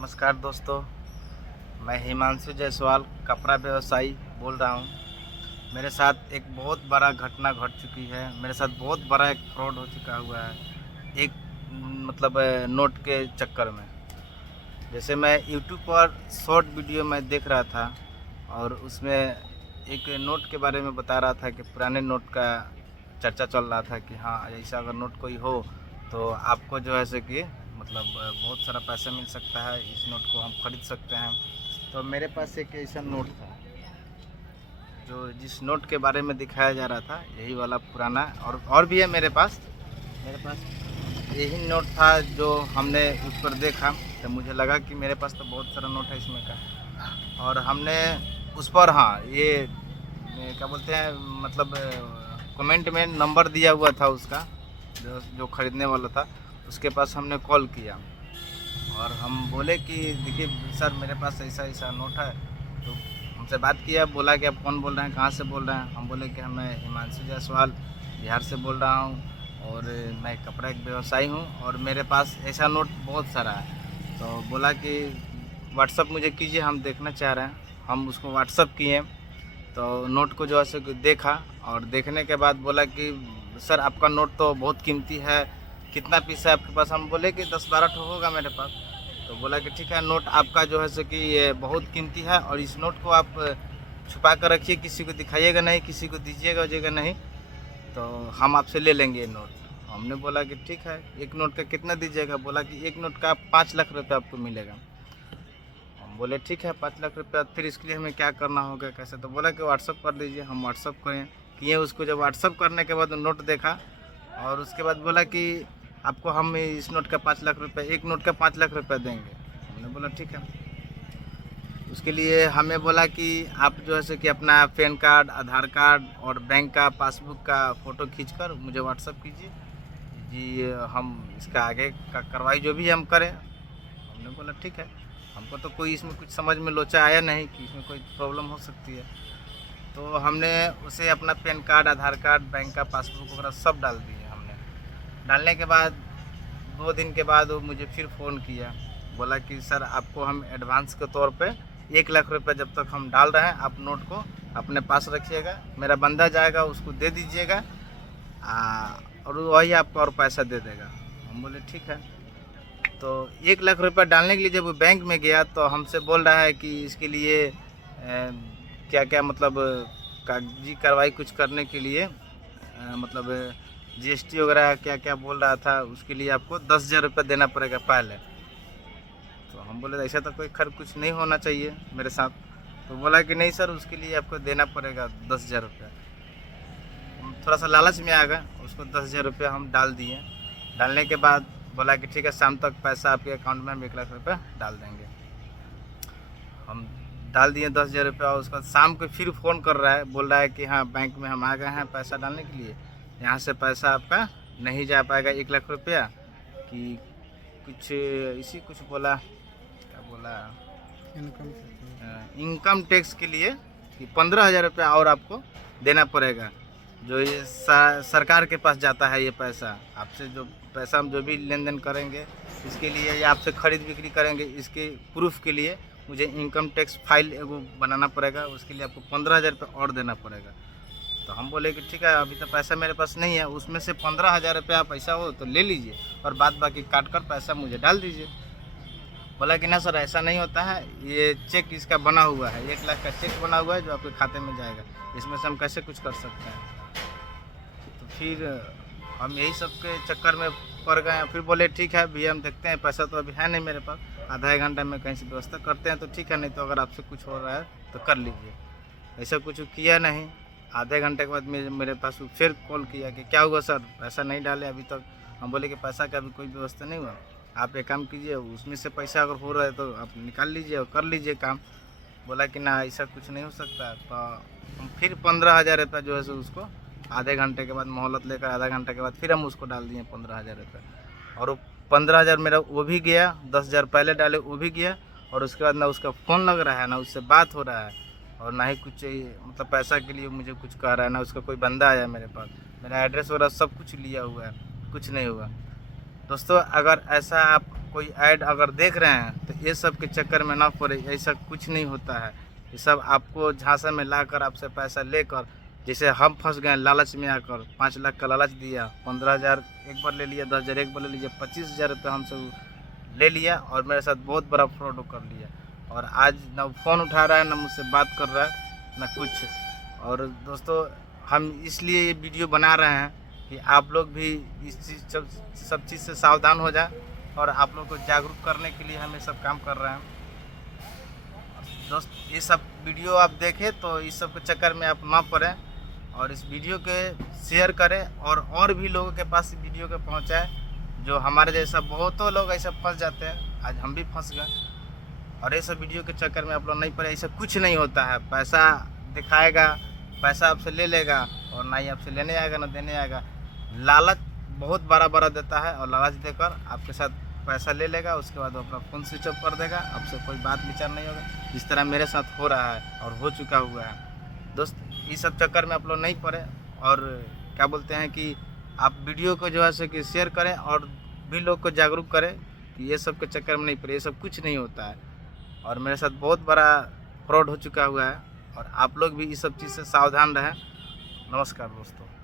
नमस्कार दोस्तों, मैं हिमांशु जायसवाल कपड़ा व्यवसायी बोल रहा हूँ। मेरे साथ एक बहुत बड़ा घटना घट चुकी है। मेरे साथ बहुत बड़ा एक फ्रॉड हो चुका हुआ है एक नोट के चक्कर में। जैसे मैं यूट्यूब पर शॉर्ट वीडियो में देख रहा था और उसमें एक नोट के बारे में बता रहा था कि पुराने नोट का चर्चा चल रहा था कि हाँ, ऐसा अगर नोट कोई हो तो आपको जो है से कि बहुत सारा पैसा मिल सकता है, इस नोट को हम खरीद सकते हैं। तो मेरे पास एक ऐसा नोट था जो जिस नोट के बारे में दिखाया जा रहा था, यही वाला पुराना और भी है मेरे पास यही नोट था जो हमने उस पर देखा। तो मुझे लगा कि मेरे पास तो बहुत सारा नोट है इसमें का, और हमने उस पर ये क्या बोलते हैं कमेंट में नंबर दिया हुआ था उसका, जो ख़रीदने वाला था उसके पास हमने कॉल किया और हम बोले कि देखिए सर, मेरे पास ऐसा ऐसा नोट है। तो हमसे बात किया, बोला कि आप कौन बोल रहे हैं, कहाँ से बोल रहे हैं। हम बोले कि मैं हिमांशु जायसवाल बिहार से बोल रहा हूँ और मैं कपड़ा एक व्यवसायी हूँ और मेरे पास ऐसा नोट बहुत सारा है। तो बोला कि व्हाट्सअप मुझे कीजिए, हम देखना चाह रहे हैं। हम उसको व्हाट्सअप किए तो नोट को जो है सो देखा और देखने के बाद बोला कि सर, आपका नोट तो बहुत कीमती है, कितना पीस है आपके पास। हम बोले कि 10-12 ठो होगा मेरे पास। तो बोला कि ठीक है, नोट आपका जो है सो कि ये बहुत कीमती है और इस नोट को आप छुपा कर रखिए, किसी को दिखाइएगा नहीं, किसी को दीजिएगा नहीं, तो हम आपसे ले लेंगे ये नोट। हमने बोला कि ठीक है, एक नोट का कितना दीजिएगा। बोला कि एक नोट का 5 लाख रुपये आपको मिलेगा। हम बोले ठीक है, 5 लाख रुपया, फिर इसके लिए हमें क्या करना होगा, कैसे। तो बोला कि व्हाट्सअप कर दीजिए। हम व्हाट्सअप किए उसको। जब व्हाट्सअप करने के बाद नोट देखा और उसके बाद बोला कि आपको हम इस नोट का 5 लाख रुपये, एक नोट का 5 लाख रुपये देंगे। हमने बोला ठीक है। उसके लिए हमें बोला कि आप जो है सो कि अपना पैन कार्ड, आधार कार्ड और बैंक का पासबुक का फ़ोटो खींचकर मुझे व्हाट्सअप कीजिए जी, हम इसका आगे का कार्रवाई जो भी हम करें। हमने बोला ठीक है। हमको तो कोई इसमें कुछ समझ में लोचा आया नहीं कि इसमें कोई प्रॉब्लम हो सकती है। तो हमने उसे अपना पैन कार्ड, आधार कार्ड, बैंक का पासबुक वगैरह सब डाल दिए हमने। डालने के बाद 2 दिन के बाद वो मुझे फिर फ़ोन किया, बोला कि सर, आपको हम एडवांस के तौर पे 1 लाख रुपये जब तक हम डाल रहे हैं, आप नोट को अपने पास रखिएगा, मेरा बंदा जाएगा उसको दे दीजिएगा और वही आपको और पैसा दे देगा। हम बोले ठीक है। तो 1 लाख रुपये डालने के लिए जब वो बैंक में गया तो हमसे बोल रहा है कि इसके लिए क्या क्या कागजी कार्रवाई कुछ करने के लिए जीएसटी वगैरह क्या क्या बोल रहा था, उसके लिए आपको 10,000 रुपये देना पड़ेगा पहले। तो हम बोले ऐसा तो कोई खर्च कुछ नहीं होना चाहिए मेरे साथ। तो बोला कि नहीं सर, उसके लिए आपको देना पड़ेगा 10,000 रुपये। हम थोड़ा सा लालच में आ गए, उसको 10,000 रुपये हम डाल दिए। डालने के बाद बोला कि ठीक है, शाम तक पैसा आपके अकाउंट में हम 1 लाख रुपये डाल देंगे। हम डाल दिए 10,000 रुपये और उसके बाद शाम को फिर फ़ोन कर रहा है, बोल रहा है कि हाँ, बैंक में हम आ गए हैं पैसा डालने के लिए, यहाँ से पैसा आपका नहीं जा पाएगा 1 लाख रुपया, कि कुछ बोला, क्या बोला, इनकम टैक्स के लिए कि 15,000 रुपया और आपको देना पड़ेगा। जो ये सरकार के पास जाता है ये पैसा, आपसे जो पैसा हम जो भी लेन देन करेंगे इसके लिए या आपसे ख़रीद बिक्री करेंगे, इसके प्रूफ के लिए मुझे इनकम टैक्स फाइल एगो बनाना पड़ेगा, उसके लिए आपको 15,000 रुपये और देना पड़ेगा। तो हम बोले कि ठीक है, अभी तो पैसा मेरे पास नहीं है, उसमें से 15,000 रुपया पैसा हो तो ले लीजिए और बाद बाकी काट कर पैसा मुझे डाल दीजिए। बोला कि ना सर, ऐसा नहीं होता है, ये चेक इसका बना हुआ है, 1 लाख का चेक बना हुआ है जो आपके खाते में जाएगा, इसमें से हम कैसे कुछ कर सकते हैं। तो फिर हम यही सब के चक्कर में पड़ गए। फिर बोले ठीक है भैया, हम देखते हैं, पैसा तो अभी है नहीं मेरे पास, आधा 1 घंटा में कहीं से व्यवस्था करते हैं तो ठीक है, नहीं तो अगर आपसे कुछ हो रहा है तो कर लीजिए। ऐसा कुछ किया नहीं। आधे घंटे के बाद मेरे पास फिर कॉल किया कि क्या हुआ सर, पैसा नहीं डाले अभी तक। हम बोले कि पैसा का अभी कोई व्यवस्था नहीं हुआ, आप एक काम कीजिए, उसमें से पैसा अगर हो रहा है तो आप निकाल लीजिए और कर लीजिए काम। बोला कि ना, ऐसा कुछ नहीं हो सकता। तो हम फिर 15,000 रुपये जो है सो उसको आधे घंटे के बाद मोहलत लेकर आधा घंटे के बाद फिर हम उसको डाल दिए 15,000 रुपये। और वो 15,000 मेरा वो भी गया, 10,000 पहले डाले वो भी गया, और उसके बाद ना उसका फ़ोन लग रहा है, ना उससे बात हो रहा है, और ना ही कुछ पैसा के लिए मुझे कुछ कह रहा है, ना उसका कोई बंदा आया मेरे पास। मेरा एड्रेस वगैरह सब कुछ लिया हुआ है, कुछ नहीं हुआ। दोस्तों अगर ऐसा आप कोई ऐड अगर देख रहे हैं तो ये सब के चक्कर में ना पड़े, ऐसा कुछ नहीं होता है। ये सब आपको झांसा में लाकर आपसे पैसा लेकर, जैसे हम फंस गए लालच में आकर, 5 लाख का लालच दिया, 15,000 एक बार ले लिया, 10,000 एक बार ले लिया, 25,000 रुपये हमसे ले लिया और मेरे साथ बहुत बड़ा फ्रॉड कर लिया। और आज ना फ़ोन उठा रहा है, ना मुझसे बात कर रहा है, ना कुछ। और दोस्तों हम इसलिए ये वीडियो बना रहे हैं कि आप लोग भी इस चीज़ सब चीज़ से सावधान हो जाए और आप लोग को जागरूक करने के लिए हम ये सब काम कर रहे हैं। दोस्त ये सब वीडियो आप देखें तो इस सब के चक्कर में आप ना पड़ें और इस वीडियो के शेयर करें और भी लोगों के पास वीडियो के पहुँचाएँ, जो हमारे जैसा बहुतों लोग ऐसा फंस जाते हैं। आज हम भी फंस गए और ये सब वीडियो के चक्कर में आप लोग नहीं पड़े। ऐसा कुछ नहीं होता है, पैसा दिखाएगा, पैसा आपसे ले लेगा और ना ही आपसे लेने आएगा ना देने आएगा। लालच बहुत बड़ा देता है और लालच देकर आपके साथ पैसा ले लेगा, उसके बाद वो अपना फ़ोन स्विच ऑफ कर देगा, आपसे कोई बात विचार नहीं होगा, जिस तरह मेरे साथ हो रहा है और हो चुका हुआ है। दोस्त इस सब चक्कर में आप लोग नहीं पड़े और क्या बोलते हैं कि आप वीडियो को जो है सो कि शेयर करें और भी लोग को जागरूक करें कि ये सब के चक्कर में नहीं पड़े, ये सब कुछ नहीं होता है। और मेरे साथ बहुत बड़ा फ्रॉड हो चुका हुआ है और आप लोग भी इस सब चीज़ से सावधान रहें। नमस्कार दोस्तों।